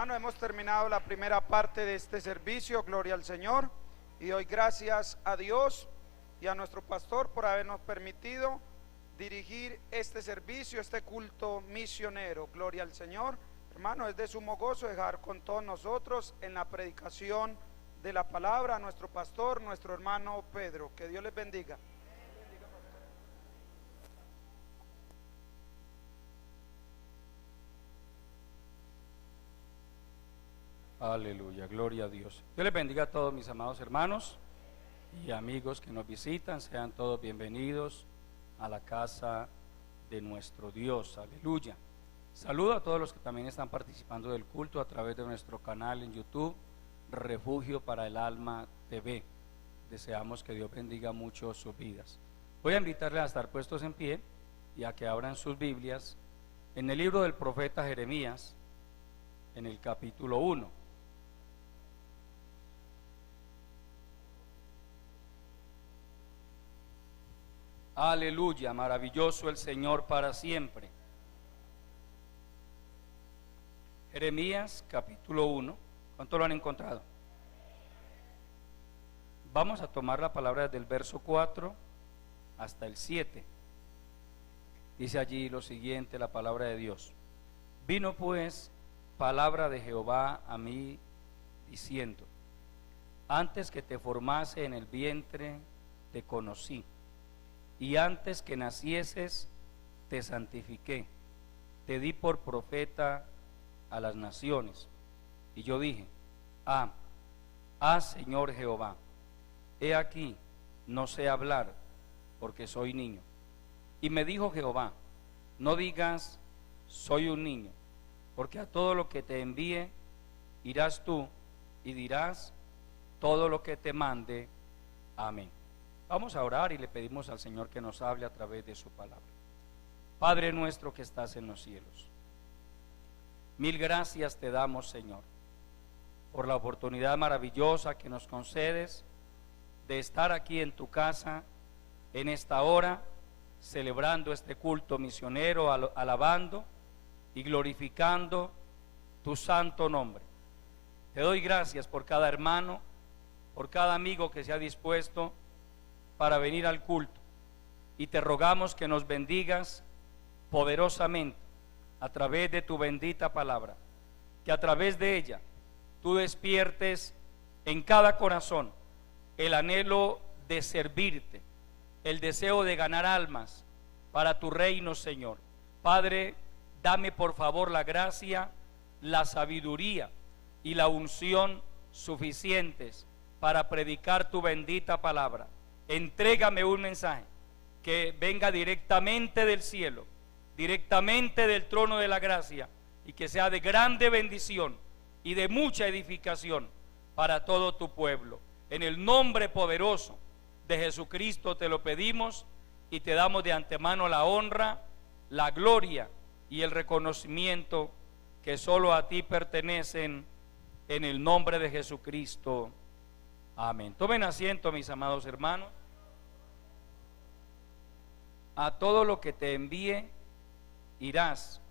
Hermano, hemos terminado la primera parte de este servicio, gloria al Señor, y doy gracias a Dios y a nuestro pastor por habernos permitido dirigir este servicio, este culto misionero, gloria al Señor. Hermano, es de sumo gozo dejar con todos nosotros en la predicación de la palabra a nuestro pastor, nuestro hermano Pedro. Que Dios les bendiga. Aleluya, gloria a Dios. Dios les bendiga a todos mis amados hermanos y amigos que nos visitan. Sean todos bienvenidos a la casa de nuestro Dios. Aleluya. Saludo a todos los que también están participando del culto a través de nuestro canal en YouTube, Refugio para el Alma TV. Deseamos que Dios bendiga mucho sus vidas. Voy a invitarles a estar puestos en pie y a que abran sus Biblias en el libro del profeta Jeremías, en el capítulo 1. Aleluya, maravilloso el Señor para siempre. Jeremías capítulo 1. ¿Cuánto lo han encontrado? Vamos a tomar la palabra desde el verso 4 hasta el 7. Dice allí lo siguiente, la palabra de Dios. Vino pues palabra de Jehová a mí diciendo: antes que te formase en el vientre te conocí, y antes que nacieses te santifiqué, te di por profeta a las naciones. Y yo dije: Señor Jehová, he aquí, no sé hablar, porque soy niño. Y me dijo Jehová: no digas, soy un niño, porque a todo lo que te envíe irás tú, y dirás todo lo que te mande. Amén. Vamos a orar y le pedimos al Señor que nos hable a través de su palabra. Padre nuestro que estás en los cielos, mil gracias te damos, Señor, por la oportunidad maravillosa que nos concedes de estar aquí en tu casa en esta hora, celebrando este culto misionero, alabando y glorificando tu santo nombre. Te doy gracias por cada hermano, por cada amigo que se ha dispuesto para venir al culto, y te rogamos que nos bendigas poderosamente a través de tu bendita palabra, que a través de ella tú despiertes en cada corazón el anhelo de servirte, el deseo de ganar almas para tu reino, Señor. Padre, dame por favor la gracia, la sabiduría y la unción suficientes para predicar tu bendita palabra. Entrégame un mensaje que venga directamente del cielo, directamente del trono de la gracia, y que sea de grande bendición y de mucha edificación para todo tu pueblo. En el nombre poderoso de Jesucristo te lo pedimos y te damos de antemano la honra, la gloria y el reconocimiento que solo a ti pertenecen, en el nombre de Jesucristo. Amén. Tomen asiento, mis amados hermanos. A todo lo que te envíe irás,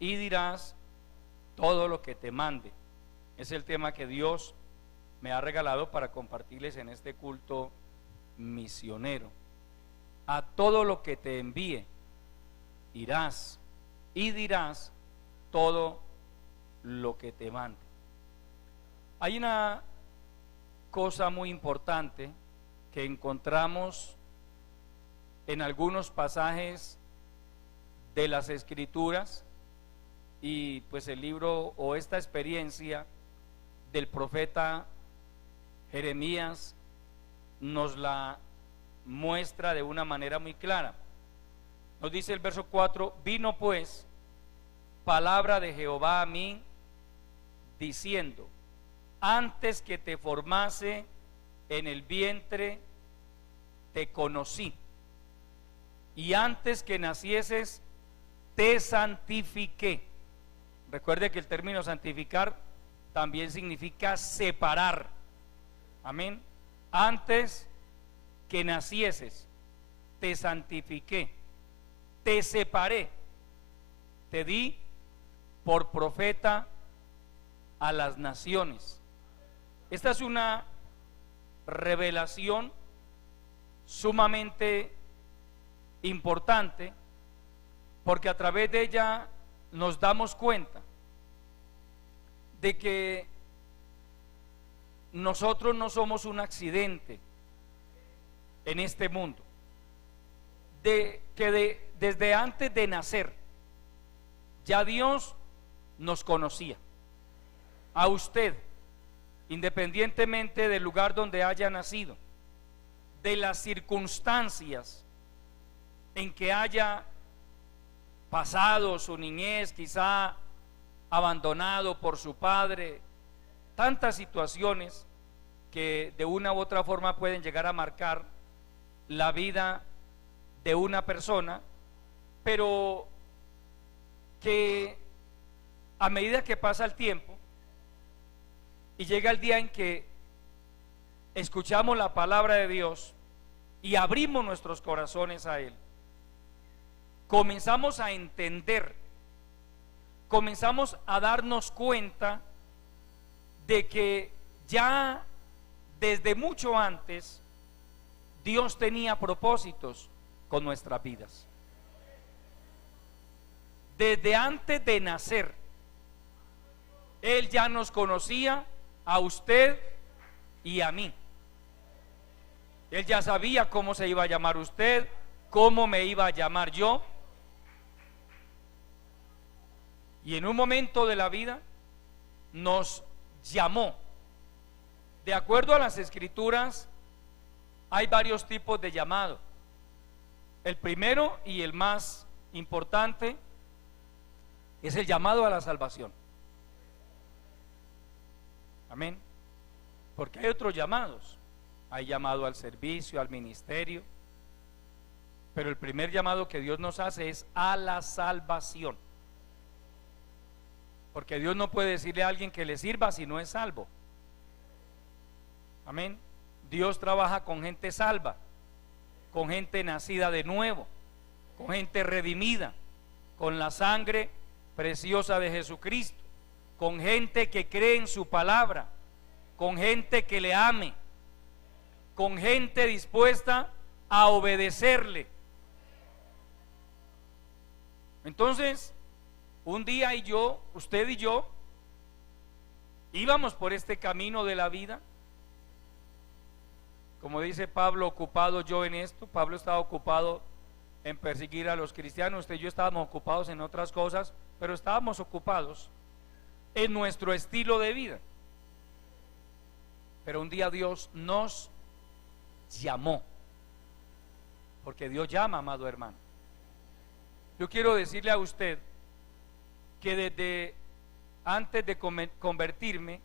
y dirás todo lo que te mande. Es el tema que Dios me ha regalado para compartirles en este culto misionero. A todo lo que te envíe irás, y dirás todo lo que te mande. Hay una cosa muy importante que encontramos en algunos pasajes de las Escrituras, y pues el libro o esta experiencia del profeta Jeremías nos la muestra de una manera muy clara. Nos dice el verso 4: vino pues palabra de Jehová a mí diciendo: antes que te formase en el vientre te conocí, y antes que nacieses te santifiqué. Recuerde que el término santificar también significa separar. Amén. Antes que nacieses te santifiqué, te separé, te di por profeta a las naciones. Esta es una revelación sumamente importante, porque a través de ella nos damos cuenta de que nosotros no somos un accidente en este mundo, desde antes de nacer ya Dios nos conocía, a usted, independientemente del lugar donde haya nacido, de las circunstancias en que haya pasado su niñez, quizá abandonado por su padre, tantas situaciones que de una u otra forma pueden llegar a marcar la vida de una persona, pero que a medida que pasa el tiempo y llega el día en que escuchamos la palabra de Dios y abrimos nuestros corazones a Él, comenzamos a entender, comenzamos a darnos cuenta de que ya desde mucho antes Dios tenía propósitos con nuestras vidas. Desde antes de nacer, Él ya nos conocía a usted y a mí. Él ya sabía cómo se iba a llamar usted, cómo me iba a llamar yo. Y en un momento de la vida nos llamó. De acuerdo a las Escrituras, hay varios tipos de llamado. El primero y el más importante es el llamado a la salvación. Amén. Porque hay otros llamados. Hay llamado al servicio, al ministerio. Pero el primer llamado que Dios nos hace es a la salvación. Porque Dios no puede decirle a alguien que le sirva si no es salvo. Amén. Dios trabaja con gente salva, con gente nacida de nuevo, con gente redimida, con la sangre preciosa de Jesucristo, con gente que cree en su palabra, con gente que le ame, con gente dispuesta a obedecerle. Entonces, un día usted y yo, íbamos por este camino de la vida. Como dice Pablo, ocupado yo en esto. Pablo estaba ocupado en perseguir a los cristianos. Usted y yo estábamos ocupados en otras cosas, pero estábamos ocupados en nuestro estilo de vida. Pero un día Dios nos llamó, porque Dios llama, amado hermano. Yo quiero decirle a usted que desde antes de convertirme,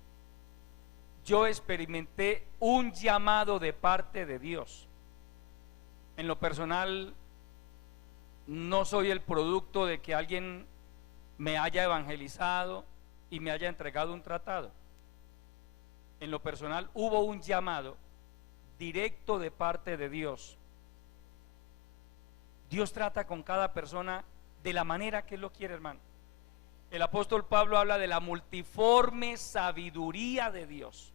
yo experimenté un llamado de parte de Dios. En lo personal, no soy el producto de que alguien me haya evangelizado y me haya entregado un tratado. En lo personal, hubo un llamado directo de parte de Dios. Dios trata con cada persona de la manera que Él lo quiere, hermano. El apóstol Pablo habla de la multiforme sabiduría de Dios.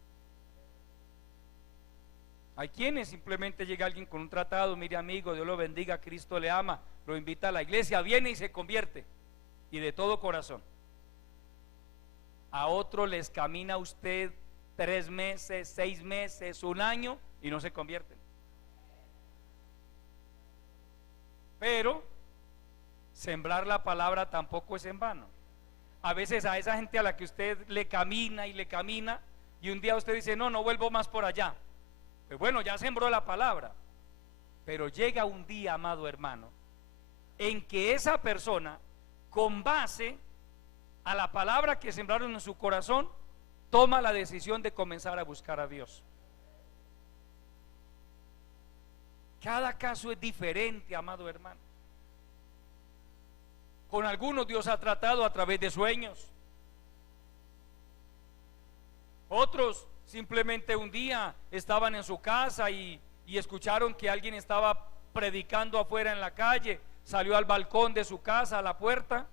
Hay quienes simplemente llega alguien con un tratado, mire amigo, Dios lo bendiga, Cristo le ama, lo invita a la iglesia, viene y se convierte, y de todo corazón. A otros les camina usted 3 meses, 6 meses, 1 año y no se convierten. Pero sembrar la palabra tampoco es en vano. A veces a esa gente a la que usted le camina y un día usted dice, no vuelvo más por allá. Pues bueno, ya sembró la palabra, pero llega un día, amado hermano, en que esa persona, con base a la palabra que sembraron en su corazón, toma la decisión de comenzar a buscar a Dios. Cada caso es diferente, amado hermano. Con algunos Dios ha tratado a través de sueños. Otros simplemente un día estaban en su casa y escucharon que alguien estaba predicando afuera en la calle, salió al balcón de su casa, a la puerta,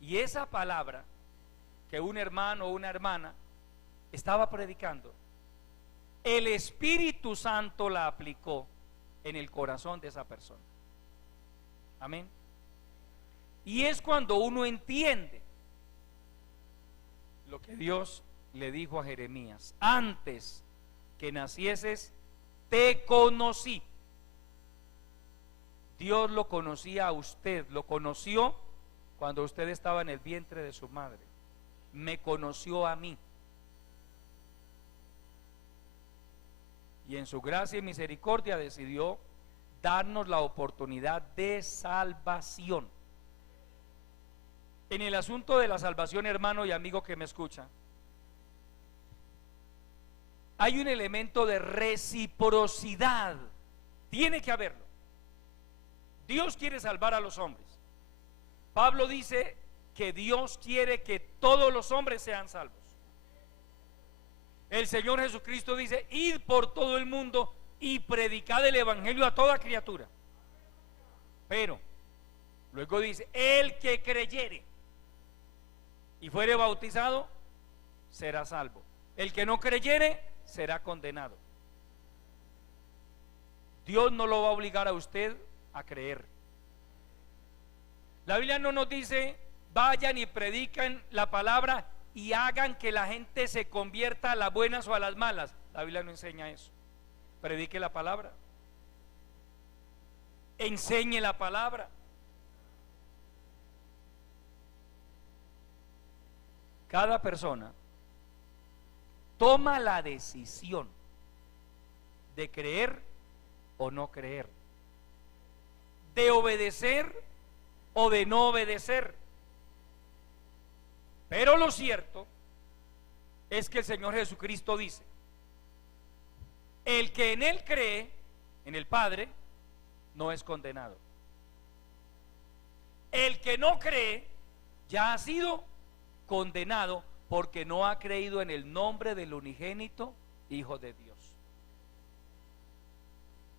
y esa palabra que un hermano o una hermana estaba predicando, el Espíritu Santo la aplicó en el corazón de esa persona. Amén. Y es cuando uno entiende lo que Dios le dijo a Jeremías: antes que nacieses te conocí. Dios lo conocía a usted, lo conoció cuando usted estaba en el vientre de su madre. Me conoció a mí. Y en su gracia y misericordia decidió darnos la oportunidad de salvación. En el asunto de la salvación, hermano y amigo que me escucha, hay un elemento de reciprocidad. Tiene que haberlo. Dios quiere salvar a los hombres. Pablo dice que Dios quiere que todos los hombres sean salvos. El Señor Jesucristo dice: id por todo el mundo y predicad el evangelio a toda criatura. Pero luego dice: el que creyere y fuere bautizado será salvo. El que no creyere será condenado. Dios no lo va a obligar a usted a creer. La Biblia no nos dice: vayan y predican la palabra y hagan que la gente se convierta a las buenas o a las malas. La Biblia no enseña eso. Predique la palabra, enseñe la palabra. Cada persona toma la decisión de creer o no creer, de obedecer o de no obedecer. Pero lo cierto es que el Señor Jesucristo dice: el que en Él cree, en el Padre, no es condenado. El que no cree ya ha sido condenado porque no ha creído en el nombre del unigénito Hijo de Dios.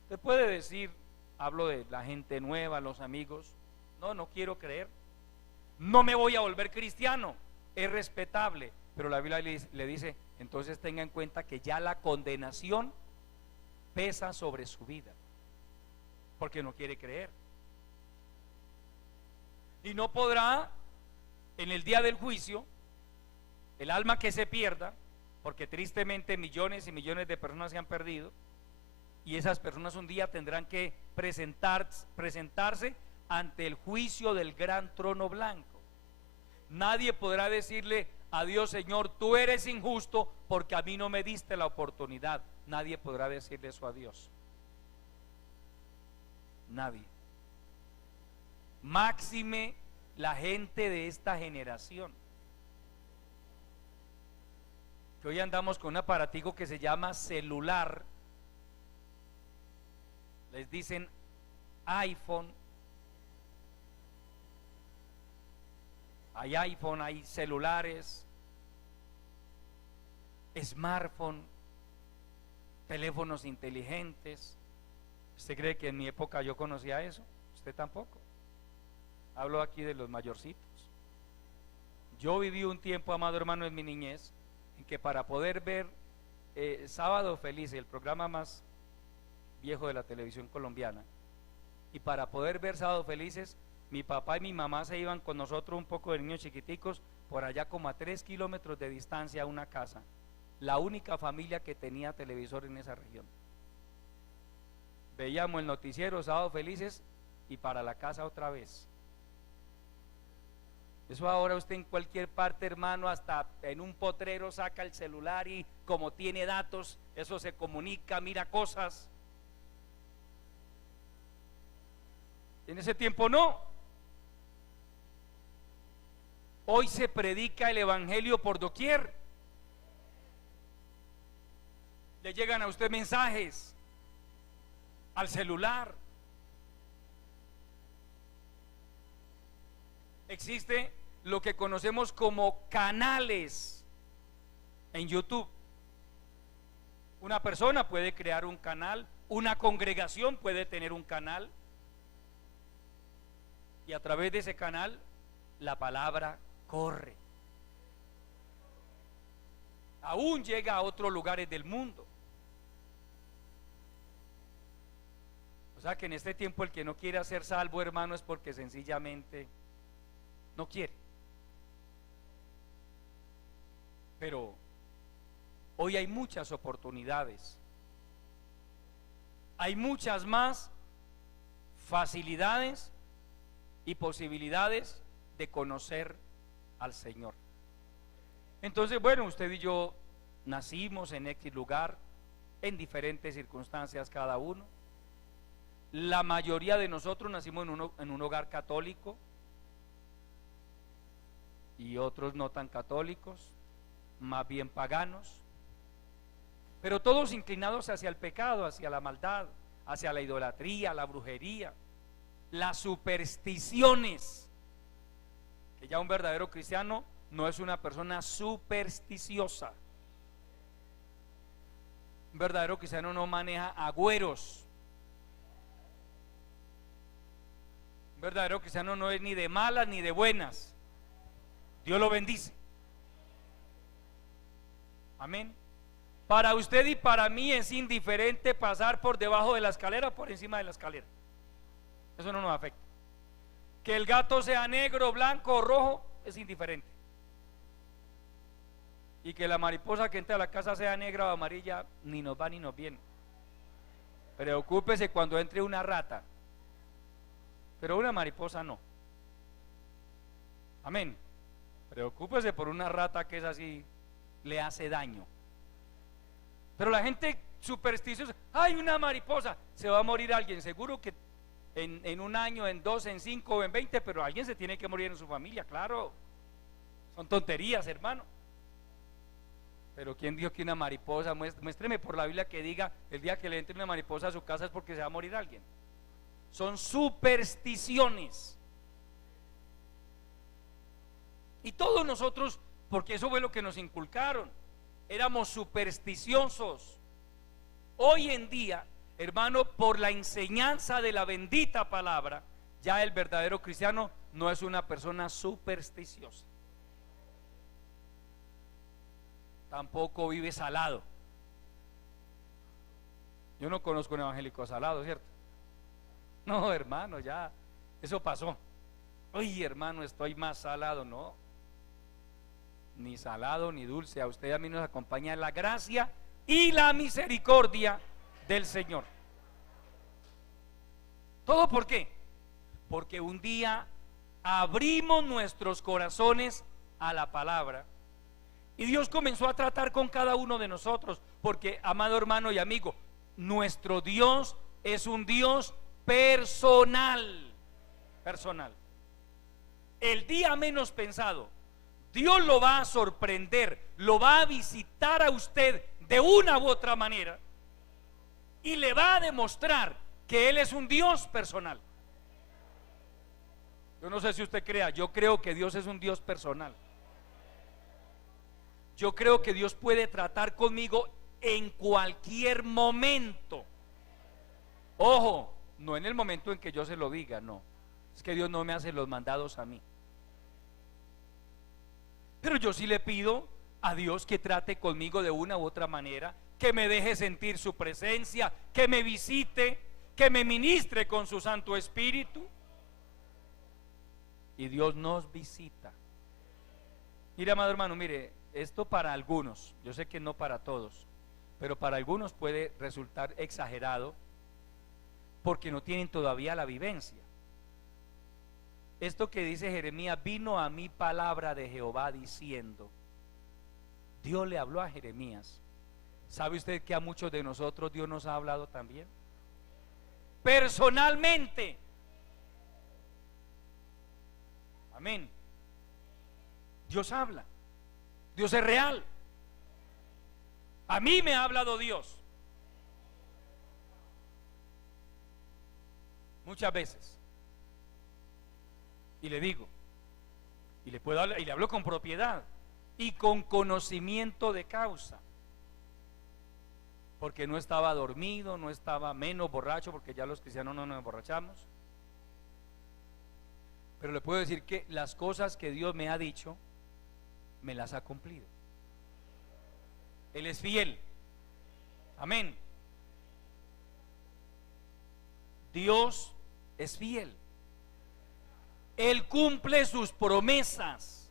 Usted puede decir, hablo de la gente nueva, los amigos: no quiero creer, no me voy a volver cristiano. Es respetable, pero la Biblia le dice: entonces tenga en cuenta que ya la condenación pesa sobre su vida, porque no quiere creer. Y no podrá, en el día del juicio, el alma que se pierda, porque tristemente millones y millones de personas se han perdido, y esas personas un día tendrán que presentarse ante el juicio del gran trono blanco. Nadie podrá decirle a Dios: Señor, tú eres injusto porque a mí no me diste la oportunidad. Nadie podrá decirle eso a Dios. Nadie. Máxime la gente de esta generación, que hoy andamos con un aparatico que se llama celular. Les dicen iPhone. Hay iPhone, hay celulares, smartphone, teléfonos inteligentes. ¿Usted cree que en mi época yo conocía eso? Usted tampoco. Hablo aquí de los mayorcitos. Yo viví un tiempo, amado hermano, en mi niñez, en que para poder ver Sábado Feliz, el programa más viejo de la televisión colombiana, y para poder ver Sábado Felices, mi papá y mi mamá se iban con nosotros, un poco de niños chiquiticos, por allá como a 3 kilómetros de distancia a una casa, la única familia que tenía televisor en esa región. Veíamos el noticiero Sábado Felices y para la casa otra vez. Eso ahora usted en cualquier parte, hermano, hasta en un potrero saca el celular y como tiene datos, eso se comunica, mira cosas. En ese tiempo no. Hoy se predica el evangelio por doquier. Le llegan a usted mensajes al celular. Existe lo que conocemos como canales en YouTube. Una persona puede crear un canal, una congregación puede tener un canal, y a través de ese canal la palabra corre. aún llega a otros lugares del mundo. O sea que en este tiempo el que no quiere ser salvo, hermano, es porque sencillamente no quiere. Pero hoy hay muchas oportunidades, hay muchas más facilidades y posibilidades de conocer al Señor. Entonces, bueno, usted y yo nacimos en X lugar, en diferentes circunstancias cada uno. La mayoría de nosotros nacimos en un hogar católico y otros no tan católicos, más bien paganos, pero todos inclinados hacia el pecado, hacia la maldad, hacia la idolatría, la brujería, las supersticiones, que ya un verdadero cristiano no es una persona supersticiosa. Un verdadero cristiano no maneja agüeros. Un verdadero cristiano no es ni de malas ni de buenas. Dios lo bendice. Amén. Para usted y para mí es indiferente pasar por debajo de la escalera o por encima de la escalera. Eso no nos afecta. Que el gato sea negro, blanco o rojo es indiferente. Y que la mariposa que entra a la casa sea negra o amarilla ni nos va ni nos viene. Preocúpese cuando entre una rata, pero una mariposa no. Amén. Preocúpese por una rata que es así, le hace daño. Pero la gente supersticiosa, ¡ay, una mariposa! Se va a morir alguien, seguro que en un año, en 2, en 5 o en 20, pero alguien se tiene que morir en su familia, claro. Son tonterías, hermano. Pero ¿quién dijo que una mariposa? Muéstreme por la Biblia que diga el día que le entre una mariposa a su casa es porque se va a morir alguien. Son supersticiones. Y todos nosotros, porque eso fue lo que nos inculcaron, éramos supersticiosos. Hoy en día, hermano, por la enseñanza de la bendita palabra, ya el verdadero cristiano no es una persona supersticiosa. Tampoco vive salado. Yo no conozco un evangélico salado, ¿cierto? No, hermano, ya eso pasó. Oye, hermano, estoy más salado. No, ni salado ni dulce. A usted y a mí nos acompaña la gracia y la misericordia del Señor. ¿Todo por qué? Porque un día abrimos nuestros corazones a la palabra y Dios comenzó a tratar con cada uno de nosotros. Porque, amado hermano y amigo, nuestro Dios es un Dios personal. Personal. El día menos pensado, Dios lo va a sorprender, lo va a visitar a usted de una u otra manera y le va a demostrar que Él es un Dios personal. Yo no sé si usted crea, yo creo que Dios es un Dios personal. Yo creo que Dios puede tratar conmigo en cualquier momento. Ojo, no en el momento en que yo se lo diga, no. Es que Dios no me hace los mandados a mí. Pero yo sí le pido a Dios que trate conmigo de una u otra manera, que me deje sentir su presencia, que me visite, que me ministre con su Santo Espíritu. Y Dios nos visita. Mire, amado hermano, mire, esto para algunos, yo sé que no para todos, pero para algunos puede resultar exagerado porque no tienen todavía la vivencia. Esto que dice Jeremías, vino a mí palabra de Jehová diciendo. Dios le habló a Jeremías. ¿Sabe usted que a muchos de nosotros Dios nos ha hablado también? Personalmente. Amén. Dios habla. Dios es real. A mí me ha hablado Dios. Muchas veces. Y le digo, y le puedo hablar, y le hablo con propiedad y con conocimiento de causa, porque no estaba dormido, no estaba menos borracho, porque ya los cristianos no nos emborrachamos. Pero le puedo decir que las cosas que Dios me ha dicho me las ha cumplido. Él es fiel. Amén. Dios es fiel. Él cumple sus promesas.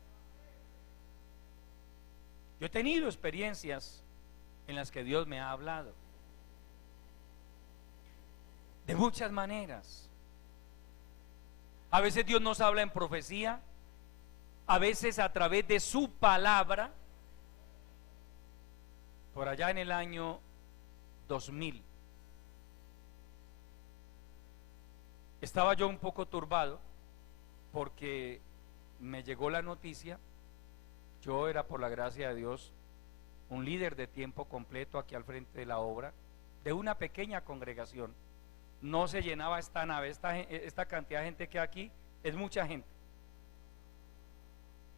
Yo he tenido experiencias en las que Dios me ha hablado de muchas maneras. A veces Dios nos habla en profecía, a veces a través de su palabra. Por allá en el año 2000 estaba yo un poco turbado porque me llegó la noticia. Yo era, por la gracia de Dios, un líder de tiempo completo aquí al frente de la obra, de una pequeña congregación. No se llenaba esta nave, esta cantidad de gente que hay aquí es mucha gente.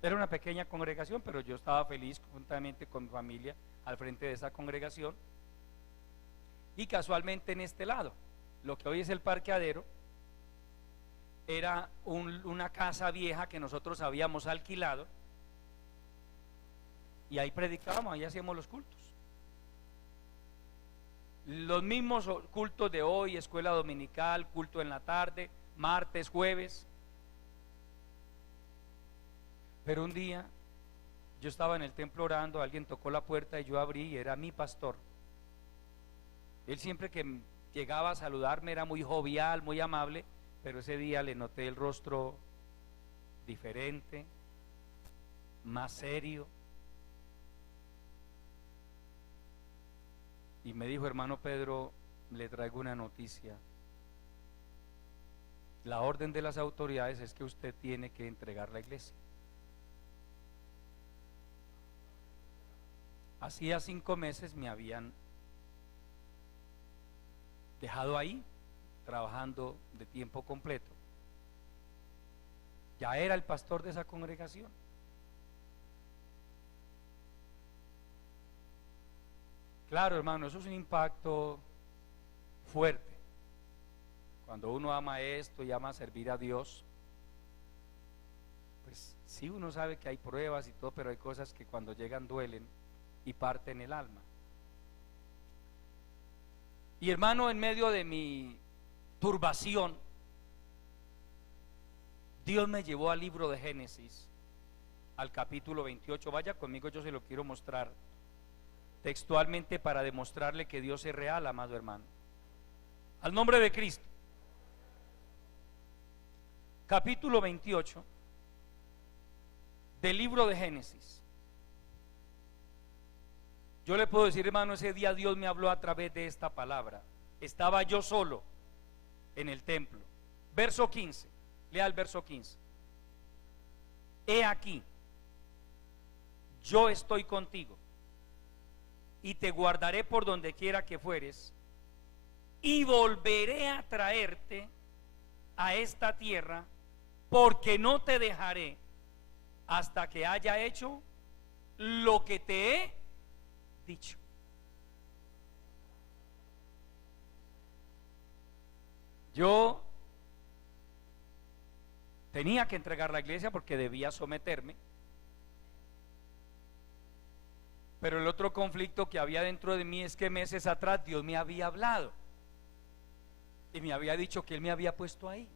Era una pequeña congregación, pero yo estaba feliz juntamente con mi familia al frente de esa congregación. Y casualmente en este lado, lo que hoy es el parqueadero, era una casa vieja que nosotros habíamos alquilado, y ahí predicábamos, ahí hacíamos los cultos. Los mismos cultos de hoy, escuela dominical, culto en la tarde, martes, jueves. Pero un día yo estaba en el templo orando, alguien tocó la puerta y yo abrí y era mi pastor. Él siempre que llegaba a saludarme era muy jovial, muy amable, pero ese día le noté el rostro diferente, más serio. Y me dijo: hermano Pedro, le traigo una noticia. La orden de las autoridades es que usted tiene que entregar la iglesia. Hacía 5 meses me habían dejado ahí, trabajando de tiempo completo. Ya era el pastor de esa congregación. Claro, hermano, eso es un impacto fuerte. Cuando uno ama esto y ama servir a Dios, pues sí, uno sabe que hay pruebas y todo, pero hay cosas que cuando llegan duelen y parten el alma. Y hermano, en medio de mi turbación, Dios me llevó al libro de Génesis, al capítulo 28. Vaya conmigo, yo se lo quiero mostrar textualmente para demostrarle que Dios es real, amado hermano. Al nombre de Cristo. Capítulo 28 del libro de Génesis. Yo le puedo decir, hermano, ese día Dios me habló a través de esta palabra. Estaba yo solo en el templo. Verso 15, lea el verso 15. He aquí, yo estoy contigo y te guardaré por donde quiera que fueres, y volveré a traerte a esta tierra, porque no te dejaré hasta que haya hecho lo que te he dicho. Yo tenía que entregar la iglesia porque debía someterme. Pero el otro conflicto que había dentro de mí es que meses atrás Dios me había hablado y me había dicho que Él me había puesto ahí.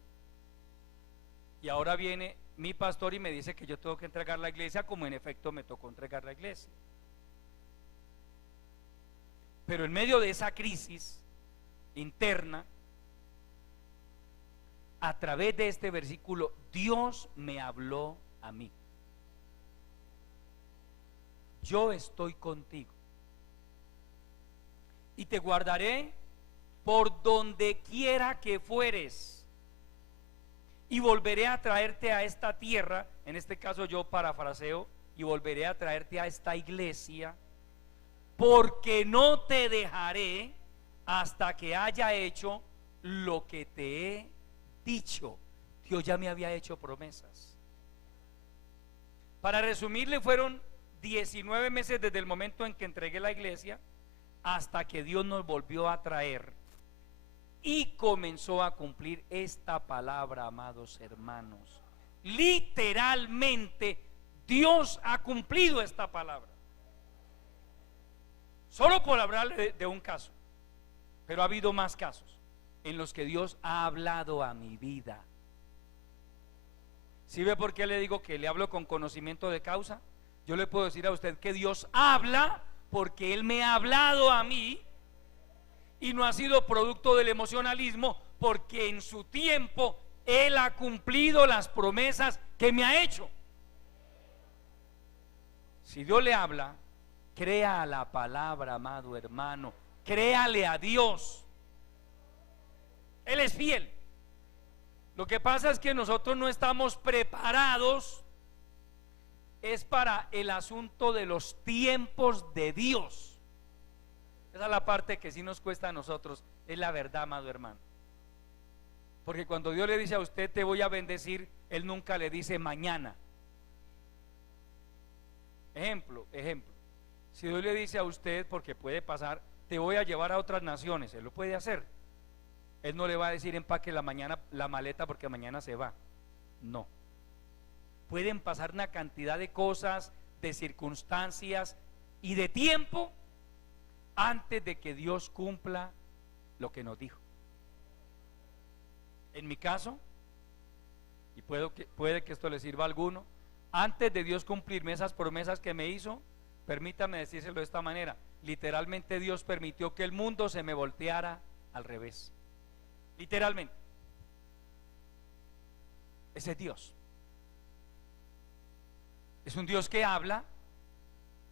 Y ahora viene mi pastor y me dice que yo tengo que entregar la iglesia, como en efecto me tocó entregar la iglesia. Pero en medio de esa crisis interna, a través de este versículo, Dios me habló a mí. Yo estoy contigo y te guardaré por donde quiera que fueres, y volveré a traerte a esta tierra. En este caso yo parafraseo: y volveré a traerte a esta iglesia, porque no te dejaré hasta que haya hecho lo que te he dicho. Dios ya me había hecho promesas. Para resumirle, fueron 19 meses desde el momento en que entregué la iglesia hasta que Dios nos volvió a traer y comenzó a cumplir esta palabra, amados hermanos. Literalmente Dios ha cumplido esta palabra. Solo por hablarle de un caso, pero ha habido más casos en los que Dios ha hablado a mi vida. ¿Sí ve por qué le digo que le hablo con conocimiento de causa? Yo le puedo decir a usted que Dios habla porque Él me ha hablado a mí, y no ha sido producto del emocionalismo, porque en su tiempo Él ha cumplido las promesas que me ha hecho. Si Dios le habla, crea a la palabra, amado hermano, créale a Dios. Él es fiel. Lo que pasa es que nosotros no estamos preparados, es para el asunto de los tiempos de Dios. Esa es la parte que sí nos cuesta a nosotros, es la verdad, amado hermano. Porque cuando Dios le dice a usted te voy a bendecir, Él nunca le dice mañana. Ejemplo, si Dios le dice a usted, porque puede pasar, te voy a llevar a otras naciones, Él lo puede hacer. Él no le va a decir empaque la maleta porque mañana se va. No. Pueden pasar una cantidad de cosas, de circunstancias y de tiempo antes de que Dios cumpla lo que nos dijo. En mi caso, y puede que esto le sirva a alguno, antes de Dios cumplirme esas promesas que me hizo, permítame decírselo de esta manera, literalmente Dios permitió que el mundo se me volteara al revés. Literalmente. Ese es Dios. Es un Dios que habla,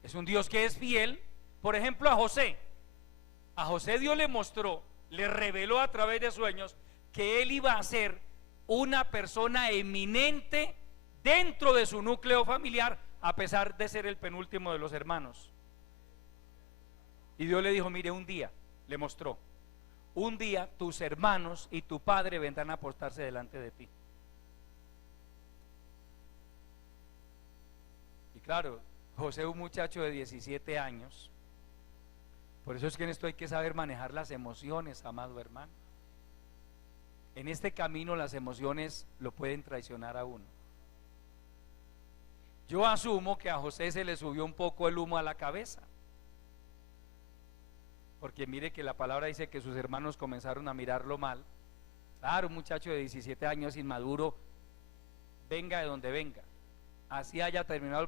es un Dios que es fiel. Por ejemplo, a José Dios le mostró, le reveló a través de sueños que él iba a ser una persona eminente dentro de su núcleo familiar, a pesar de ser el penúltimo de los hermanos. Y Dios le dijo, mire, un día, le mostró, un día tus hermanos y tu padre vendrán a postarse delante de ti. Y claro, José, un muchacho de 17 años, por eso es que en esto hay que saber manejar las emociones, amado hermano. En este camino las emociones lo pueden traicionar a uno. Yo asumo que a José se le subió un poco el humo a la cabeza, porque mire que la palabra dice que sus hermanos comenzaron a mirarlo mal. Claro, un muchacho de 17 años inmaduro, venga de donde venga, así haya terminado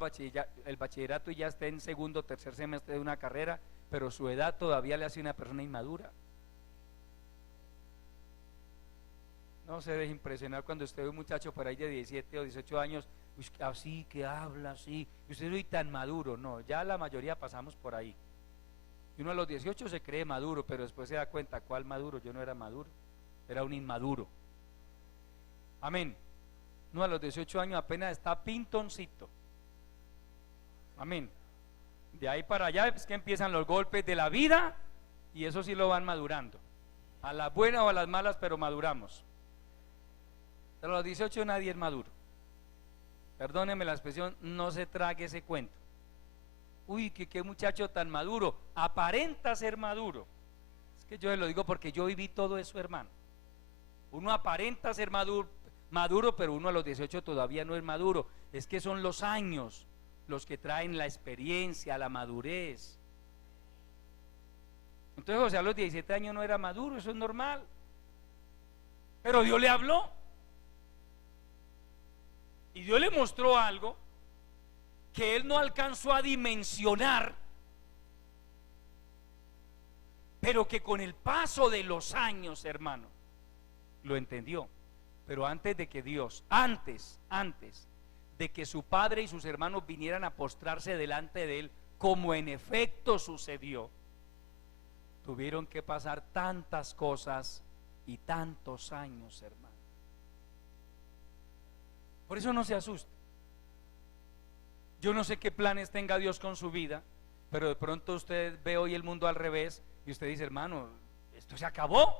el bachillerato y ya esté en segundo o tercer semestre de una carrera, pero su edad todavía le hace una persona inmadura. No se deje impresionar cuando usted ve un muchacho por ahí de 17 o 18 años, así que habla así, y usted es tan maduro. No, ya la mayoría pasamos por ahí. Y uno a los 18 se cree maduro, pero después se da cuenta, ¿cuál maduro? Yo no era maduro, era un inmaduro. Amén. Uno a los 18 años apenas está pintoncito. Amén. De ahí para allá es que empiezan los golpes de la vida, y eso sí lo van madurando. A las buenas o a las malas, pero maduramos. Pero a los 18 nadie es maduro. Perdóneme la expresión, no se trague ese cuento. Uy, qué muchacho tan maduro, aparenta ser maduro. Es que yo le lo digo porque yo viví todo eso, hermano. Uno aparenta ser maduro, pero uno a los 18 todavía no es maduro. Es que son los años los que traen la experiencia, la madurez. Entonces José a los 17 años no era maduro, eso es normal. Pero Dios le habló. Y Dios le mostró algo que él no alcanzó a dimensionar, pero que con el paso de los años, hermano, lo entendió. Pero antes de que Dios, antes de que su padre y sus hermanos vinieran a postrarse delante de él, como en efecto sucedió, tuvieron que pasar tantas cosas y tantos años, hermano. Por eso no se asuste. Yo no sé qué planes tenga Dios con su vida, pero de pronto usted ve hoy el mundo al revés y usted dice, hermano, esto se acabó.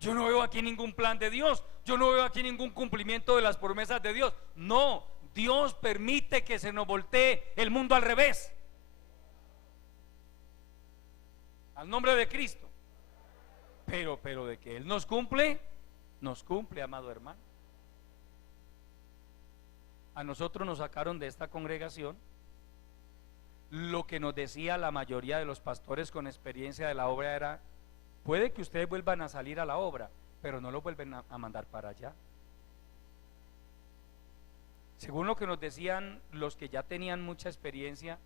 Yo no veo aquí ningún plan de Dios, yo no veo aquí ningún cumplimiento de las promesas de Dios. No, Dios permite que se nos voltee el mundo al revés. Al nombre de Cristo. Pero de que Él nos cumple, amado hermano. A nosotros nos sacaron de esta congregación. lo que nos decía la mayoría de los pastores con experiencia de la obra era: puede que ustedes vuelvan a salir a la obra, pero no lo vuelven a mandar para allá. Según lo que nos decían los que ya tenían mucha experiencia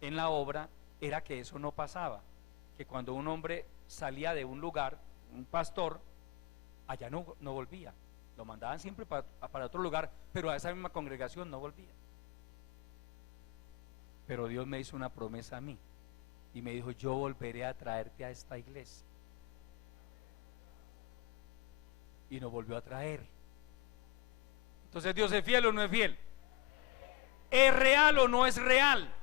en la obra, era que eso no pasaba, que cuando un hombre salía de un lugar, un pastor, allá no volvía, lo mandaban siempre para otro lugar, pero a esa misma congregación no volvía. Pero Dios me hizo una promesa a mí y me dijo: yo volveré a traerte a esta iglesia. Y nos volvió a traer. Entonces, ¿Dios es fiel o no es fiel? ¿Es real o no es real?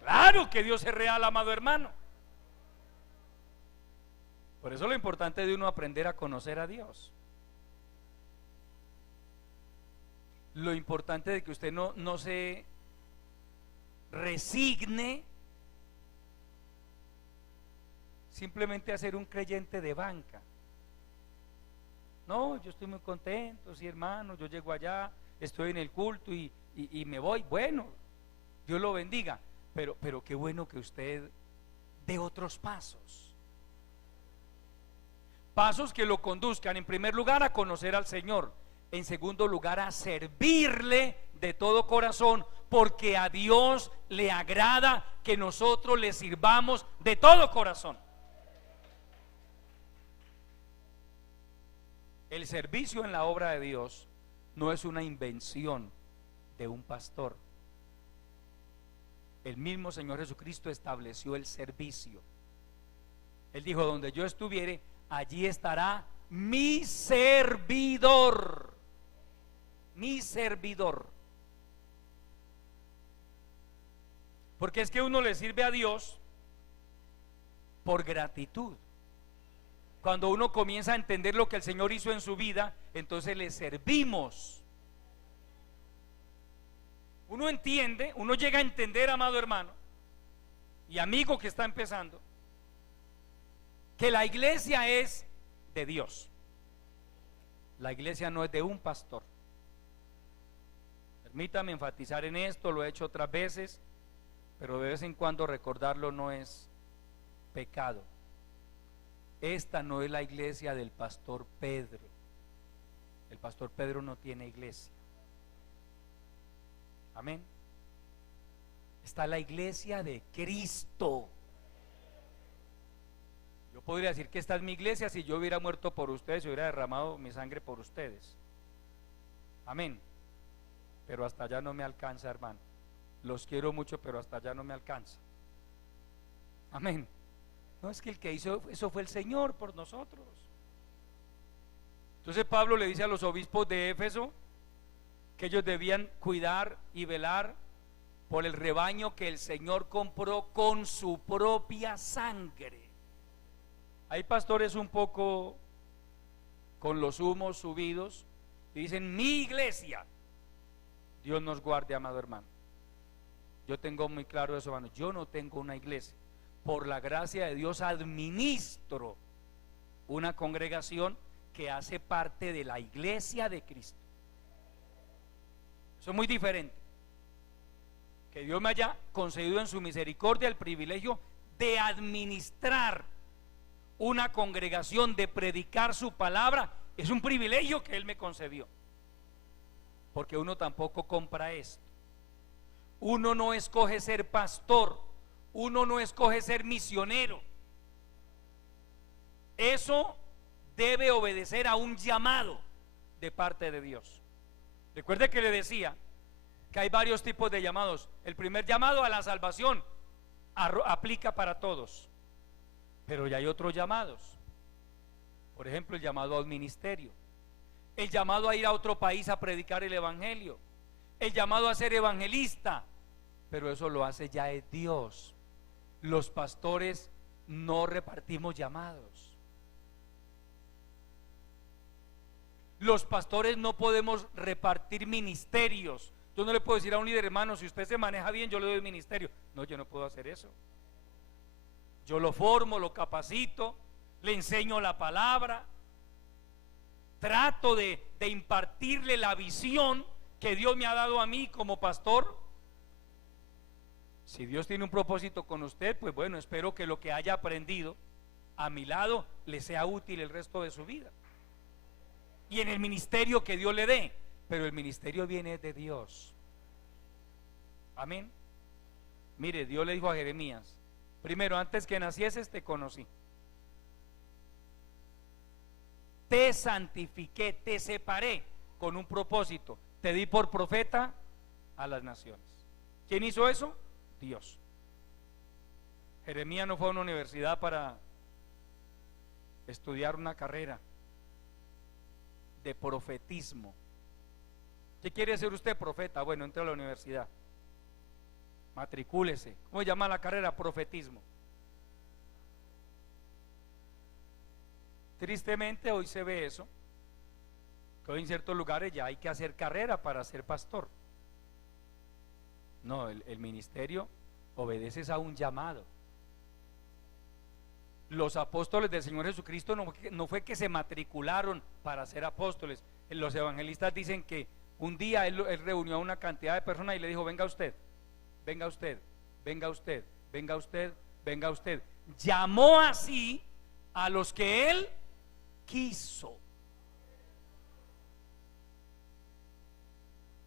Claro que Dios es real, amado hermano. Por eso lo importante de uno aprender a conocer a Dios. Lo importante de que usted no se resigne simplemente a ser un creyente de banca. No, yo estoy muy contento, sí, hermano, yo llego allá, estoy en el culto y me voy. Bueno, Dios lo bendiga, pero qué bueno que usted dé otros pasos. Pasos que lo conduzcan, en primer lugar, a conocer al Señor, en segundo lugar, a servirle de todo corazón, porque a Dios le agrada que nosotros le sirvamos de todo corazón. El servicio en la obra de Dios no es una invención de un pastor. El mismo Señor Jesucristo estableció el servicio. Él dijo: donde yo estuviere, allí estará mi servidor. Mi servidor. Porque es que uno le sirve a Dios por gratitud. Cuando uno comienza a entender lo que el Señor hizo en su vida, entonces le servimos. Uno entiende, uno llega a entender, amado hermano y amigo que está empezando, que la iglesia es de Dios. La iglesia no es de un pastor. Permítame enfatizar en esto, lo he hecho otras veces, pero de vez en cuando recordarlo no es pecado. Esta no es la iglesia del pastor Pedro. El pastor Pedro no tiene iglesia. Amén. Está la iglesia de Cristo. Yo podría decir que esta es mi iglesia si yo hubiera muerto por ustedes, si hubiera derramado mi sangre por ustedes. Amén. Pero hasta allá no me alcanza, hermano. Los quiero mucho, pero hasta allá no me alcanza. Amén. No, es que el que hizo eso fue el Señor por nosotros. Entonces Pablo le dice a los obispos de Éfeso que ellos debían cuidar y velar por el rebaño que el Señor compró con su propia sangre. Hay pastores un poco con los humos subidos y dicen: mi iglesia. Dios nos guarde, amado hermano. Yo tengo muy claro eso, hermano. Yo no tengo una iglesia. Por la gracia de Dios administro una congregación que hace parte de la iglesia de Cristo. Eso es muy diferente. Que Dios me haya concedido en su misericordia el privilegio de administrar una congregación, de predicar su palabra, es un privilegio que Él me concedió. Porque uno tampoco compra esto. Uno no escoge ser pastor. Uno no escoge ser misionero. Eso debe obedecer a un llamado de parte de Dios. Recuerde que le decía que hay varios tipos de llamados. El primer llamado a la salvación aplica para todos, pero ya hay otros llamados. Por ejemplo, el llamado al ministerio, el llamado a ir a otro país a predicar el evangelio, el llamado a ser evangelista, pero eso lo hace ya es Dios. Los pastores no repartimos llamados. Los pastores no podemos repartir ministerios. Yo no le puedo decir a un líder: hermano, si usted se maneja bien, yo le doy el ministerio. No, yo no puedo hacer eso. Yo lo formo, lo capacito, le enseño la palabra, trato de impartirle la visión que Dios me ha dado a mí como pastor. Si Dios tiene un propósito con usted, pues bueno, espero que lo que haya aprendido a mi lado le sea útil el resto de su vida. Y en el ministerio que Dios le dé, pero el ministerio viene de Dios. Amén. Mire, Dios le dijo a Jeremías: primero, antes que nacieses te conocí, te santifiqué, te separé con un propósito, te di por profeta a las naciones. ¿Quién hizo eso? Dios. Jeremías no fue a una universidad para estudiar una carrera de profetismo. ¿Qué quiere ser usted? Profeta. Bueno, entre a la universidad, matricúlese. ¿Cómo se llama la carrera? Profetismo. Tristemente hoy se ve eso, que hoy en ciertos lugares ya hay que hacer carrera para ser pastor. No, el ministerio obedece a un llamado. Los apóstoles del Señor Jesucristo no fue que se matricularon para ser apóstoles. Los evangelistas dicen que un día él reunió a una cantidad de personas y le dijo: venga usted, venga usted, venga usted, venga usted, venga usted. Llamó así a los que él quiso.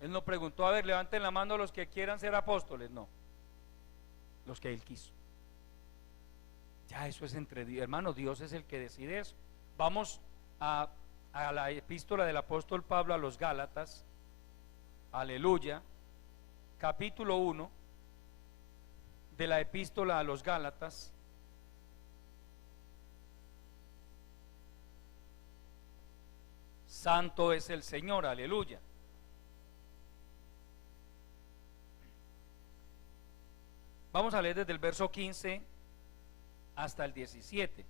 Él no preguntó: a ver, levanten la mano los que quieran ser apóstoles. No, los que él quiso. Ya eso es entre Dios, hermano. Dios es el que decide eso. Vamos a la epístola del apóstol Pablo a los Gálatas. Aleluya. Capítulo 1 de la epístola a los Gálatas. Santo es el Señor, aleluya. Vamos a leer desde el verso 15 hasta el 17.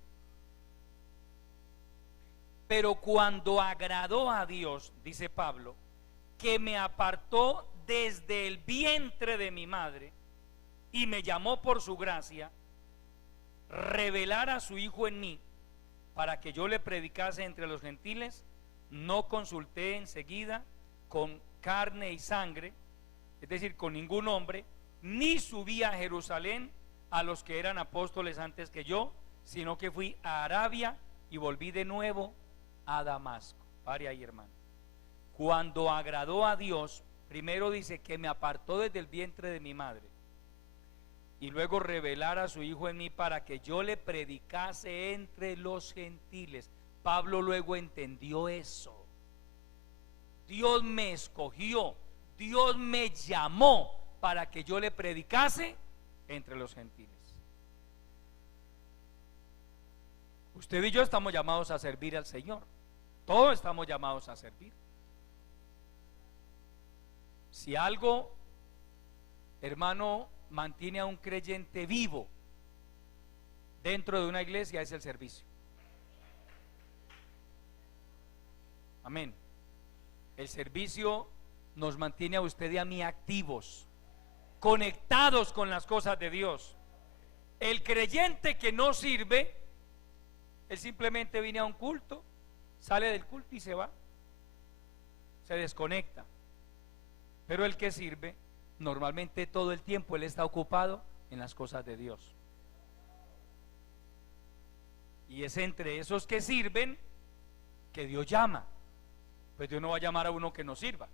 Pero cuando agradó a Dios, dice Pablo, que me apartó desde el vientre de mi madre y me llamó por su gracia, revelar a su Hijo en mí para que yo le predicase entre los gentiles, no consulté enseguida con carne y sangre, es decir, con ningún hombre, ni subí a Jerusalén a los que eran apóstoles antes que yo, sino que fui a Arabia y volví de nuevo a Damasco. Pare ahí, hermano. Cuando agradó a Dios, primero dice que me apartó desde el vientre de mi madre y luego revelar a su Hijo en mí para que yo le predicase entre los gentiles. Pablo luego entendió eso. Dios me escogió, Dios me llamó para que yo le predicase entre los gentiles. Usted y yo estamos llamados a servir al Señor. Todos estamos llamados a servir. Si algo, hermano, mantiene a un creyente vivo dentro de una iglesia, es el servicio. Amén. El servicio nos mantiene a usted y a mí activos, conectados con las cosas de Dios. El creyente que no sirve, él simplemente viene a un culto, sale del culto y se va, se desconecta. Pero el que sirve, normalmente todo el tiempo él está ocupado en las cosas de Dios. Y es entre esos que sirven que Dios llama. Pues Dios no va a llamar a uno que no sirva.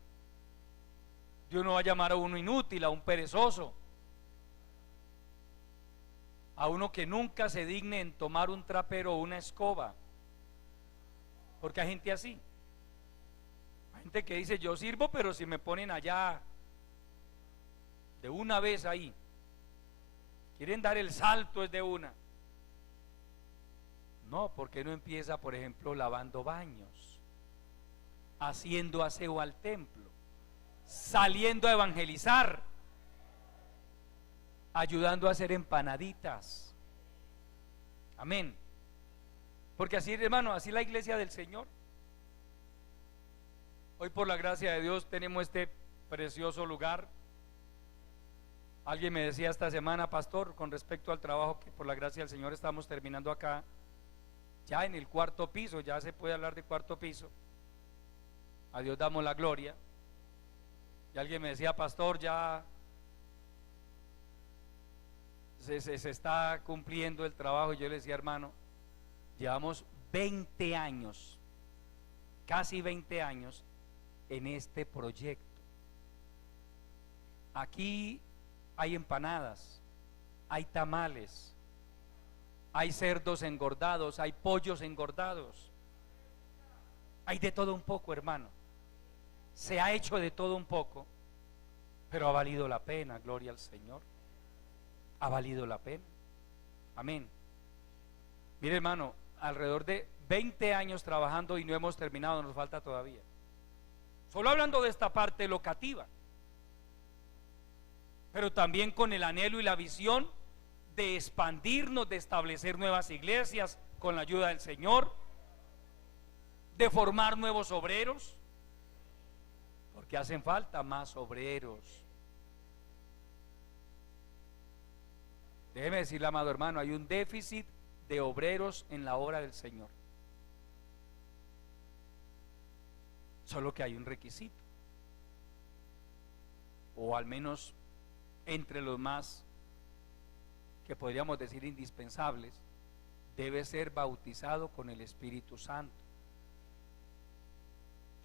Dios no va a llamar a uno inútil, a un perezoso, a uno que nunca se digne en tomar un trapero o una escoba. Porque hay gente así. Hay gente que dice: yo sirvo, pero si me ponen allá de una vez ahí, quieren dar el salto es de una. No, ¿por qué no empieza, por ejemplo, lavando baños, haciendo aseo al templo, saliendo a evangelizar, ayudando a hacer empanaditas? Amén. Porque así, hermano, así la iglesia del Señor. Hoy, por la gracia de Dios, tenemos este precioso lugar. Alguien me decía esta semana: pastor, con respecto al trabajo que por la gracia del Señor estamos terminando acá, ya en el cuarto piso, ya se puede hablar de cuarto piso. A Dios damos la gloria. Y alguien me decía: pastor, ya se está cumpliendo el trabajo. Yo le decía, hermano, llevamos 20 años, casi 20 años en este proyecto. Aquí hay empanadas, hay tamales, hay cerdos engordados, hay pollos engordados, hay de todo un poco, hermano. Se ha hecho de todo un poco, pero ha valido la pena, gloria al Señor. Ha valido la pena. Amén. Mire, hermano, alrededor de 20 años trabajando y no hemos terminado, nos falta todavía. Solo hablando de esta parte locativa, pero también con el anhelo y la visión de expandirnos, de establecer nuevas iglesias con la ayuda del Señor, de formar nuevos obreros, porque hacen falta más obreros. Déjeme decirle, amado hermano, hay un déficit de obreros en la obra del Señor. Solo que hay un requisito, o al menos entre los más que podríamos decir indispensables, debe ser bautizado con el Espíritu Santo.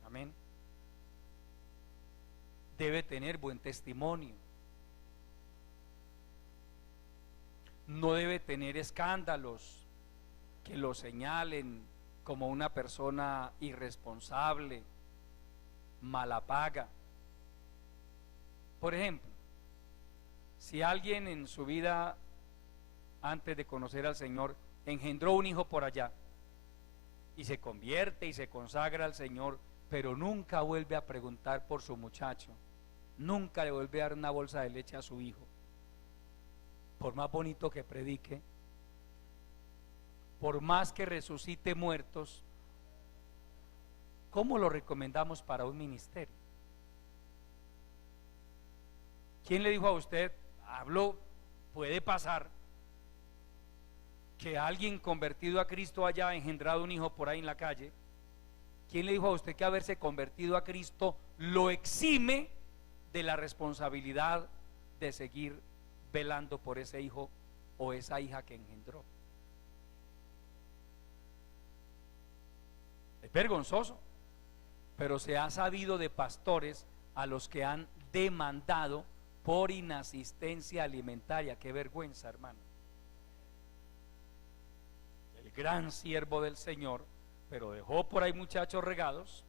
Amén. Debe tener buen testimonio. No debe tener escándalos que lo señalen como una persona irresponsable, mala paga. Por ejemplo, si alguien en su vida, antes de conocer al Señor, engendró un hijo por allá y se convierte y se consagra al Señor, pero nunca vuelve a preguntar por su muchacho, nunca le vuelve a dar una bolsa de leche a su hijo, por más bonito que predique, por más que resucite muertos, ¿cómo lo recomendamos para un ministerio? ¿Quién le dijo a usted? Habló, puede pasar que alguien convertido a Cristo haya engendrado un hijo por ahí en la calle. ¿Quién le dijo a usted que haberse convertido a Cristo lo exime de la responsabilidad de seguir velando por ese hijo o esa hija que engendró? Es vergonzoso, pero se ha sabido de pastores a los que han demandado por inasistencia alimentaria. Qué vergüenza, hermano. El gran siervo del Señor, pero dejó por ahí muchachos regados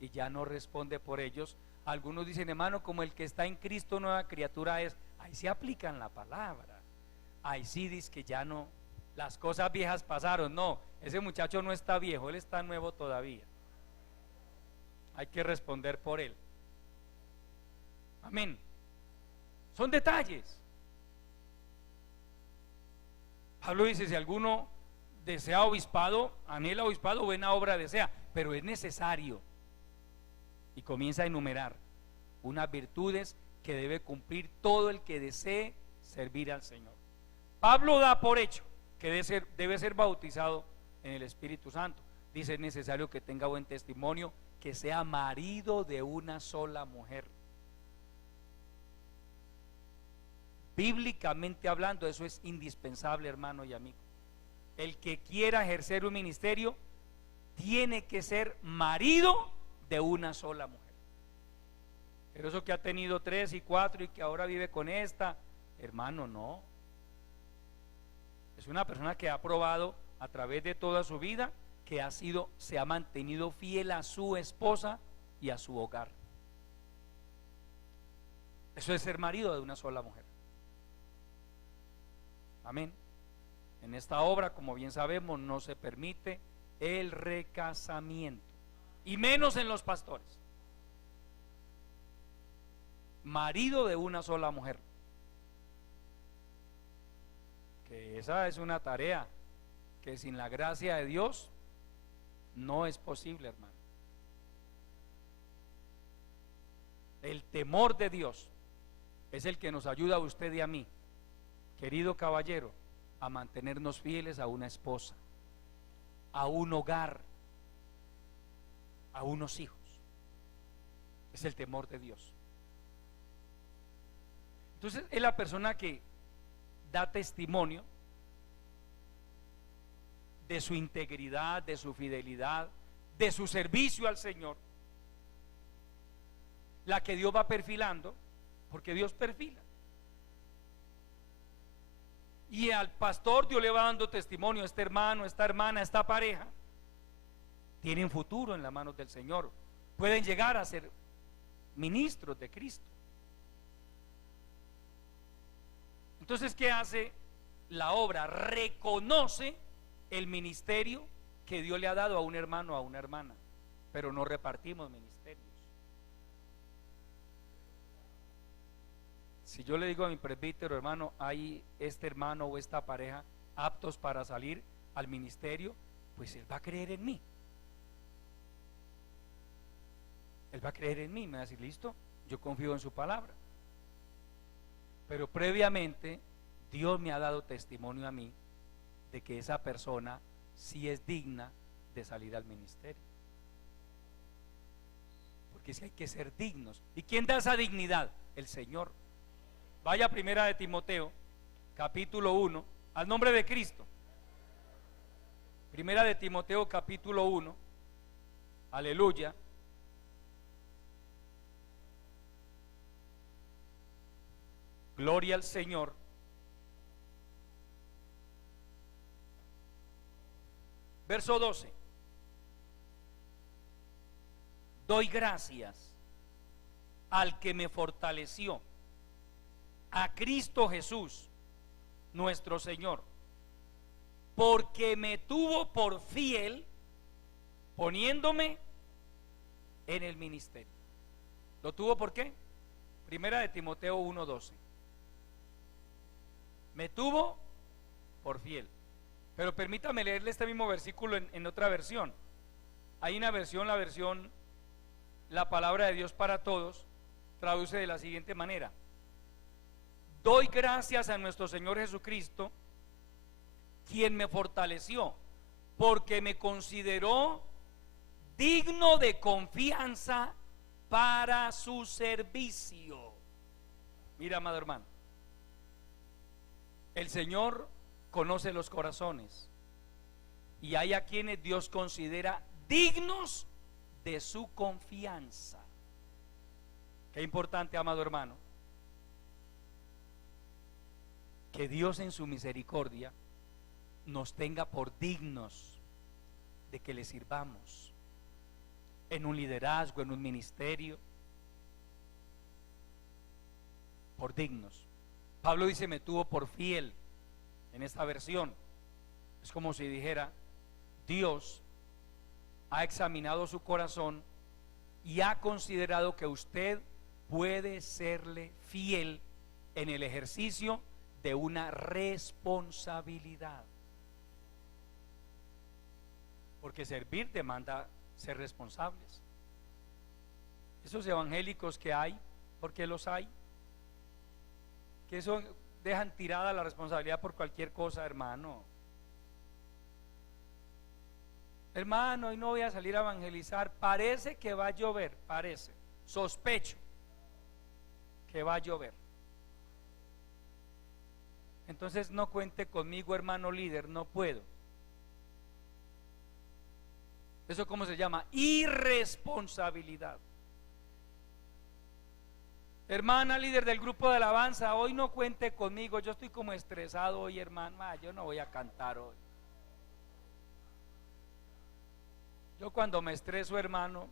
y ya no responde por ellos. Algunos dicen, hermano, como el que está en Cristo nueva criatura es. Ahí sí aplican la palabra, ahí sí dice que ya no, las cosas viejas pasaron. No, ese muchacho no está viejo, él está nuevo todavía. Hay que responder por él. Amén. Son detalles. Pablo dice, si alguno desea obispado, anhela obispado, buena obra desea, pero es necesario. Y comienza a enumerar unas virtudes que debe cumplir todo el que desee servir al Señor. Pablo da por hecho que debe ser bautizado en el Espíritu Santo. Dice, es necesario que tenga buen testimonio, que sea marido de una sola mujer. Bíblicamente hablando, eso es indispensable, hermano y amigo. El que quiera ejercer un ministerio tiene que ser marido de una sola mujer. Pero eso que ha tenido 3 y 4 y que ahora vive con esta, hermano, no. Es una persona que ha probado a través de toda su vida que se ha mantenido fiel a su esposa y a su hogar. Eso es ser marido de una sola mujer. Amén. En esta obra, como bien sabemos, no se permite el recasamiento, y menos en los pastores. Marido de una sola mujer, que esa es una tarea que sin la gracia de Dios no es posible, hermano. El temor de Dios es el que nos ayuda a usted y a mí, querido caballero, a mantenernos fieles a una esposa, a un hogar, a unos hijos. Es el temor de Dios. Entonces es la persona que da testimonio de su integridad, de su fidelidad, de su servicio al Señor, la que Dios va perfilando, porque Dios perfila. Y al pastor Dios le va dando testimonio: este hermano, esta hermana, esta pareja tienen futuro en las manos del Señor, pueden llegar a ser ministros de Cristo. Entonces, ¿qué hace la obra? Reconoce el ministerio que Dios le ha dado a un hermano o a una hermana, pero no repartimos ministerios. Si yo le digo a mi presbítero: hermano, hay este hermano o esta pareja aptos para salir al ministerio, pues él va a creer en mí. Él va a creer en mí, me va a decir: listo, yo confío en su palabra. Pero previamente Dios me ha dado testimonio a mí de que esa persona sí es digna de salir al ministerio. Porque sí hay que ser dignos. ¿Y quién da esa dignidad? El Señor. Vaya a Primera de Timoteo, capítulo 1, al nombre de Cristo. Primera de Timoteo, capítulo 1, aleluya. Gloria al Señor. Verso 12. Doy gracias al que me fortaleció, a Cristo Jesús, nuestro Señor, porque me tuvo por fiel, poniéndome en el ministerio. ¿Lo tuvo por qué? Primera de Timoteo 1:12. Me tuvo por fiel. Pero permítame leerle este mismo versículo en otra versión. Hay una versión, la palabra de Dios para todos, traduce de la siguiente manera: doy gracias a nuestro Señor Jesucristo, quien me fortaleció, porque me consideró digno de confianza para su servicio. Mira, amado hermano, el Señor conoce los corazones, y hay a quienes Dios considera dignos de su confianza. Qué importante, amado hermano, que Dios en su misericordia nos tenga por dignos de que le sirvamos en un liderazgo, en un ministerio, por dignos. Pablo dice: me tuvo por fiel. En esta versión es como si dijera: Dios ha examinado su corazón y ha considerado que usted puede serle fiel en el ejercicio de una responsabilidad, porque servir demanda ser responsables. Esos evangélicos que hay, porque los hay, que eso dejan tirada la responsabilidad por cualquier cosa, hermano. Hermano, hoy no voy a salir a evangelizar, parece que va a llover, parece, sospecho que va a llover. Entonces no cuente conmigo, hermano líder, no puedo. ¿Eso cómo se llama? Irresponsabilidad. Hermana líder del grupo de alabanza, hoy no cuente conmigo, yo estoy como estresado hoy, hermano, yo no voy a cantar hoy. Yo cuando me estreso, hermano,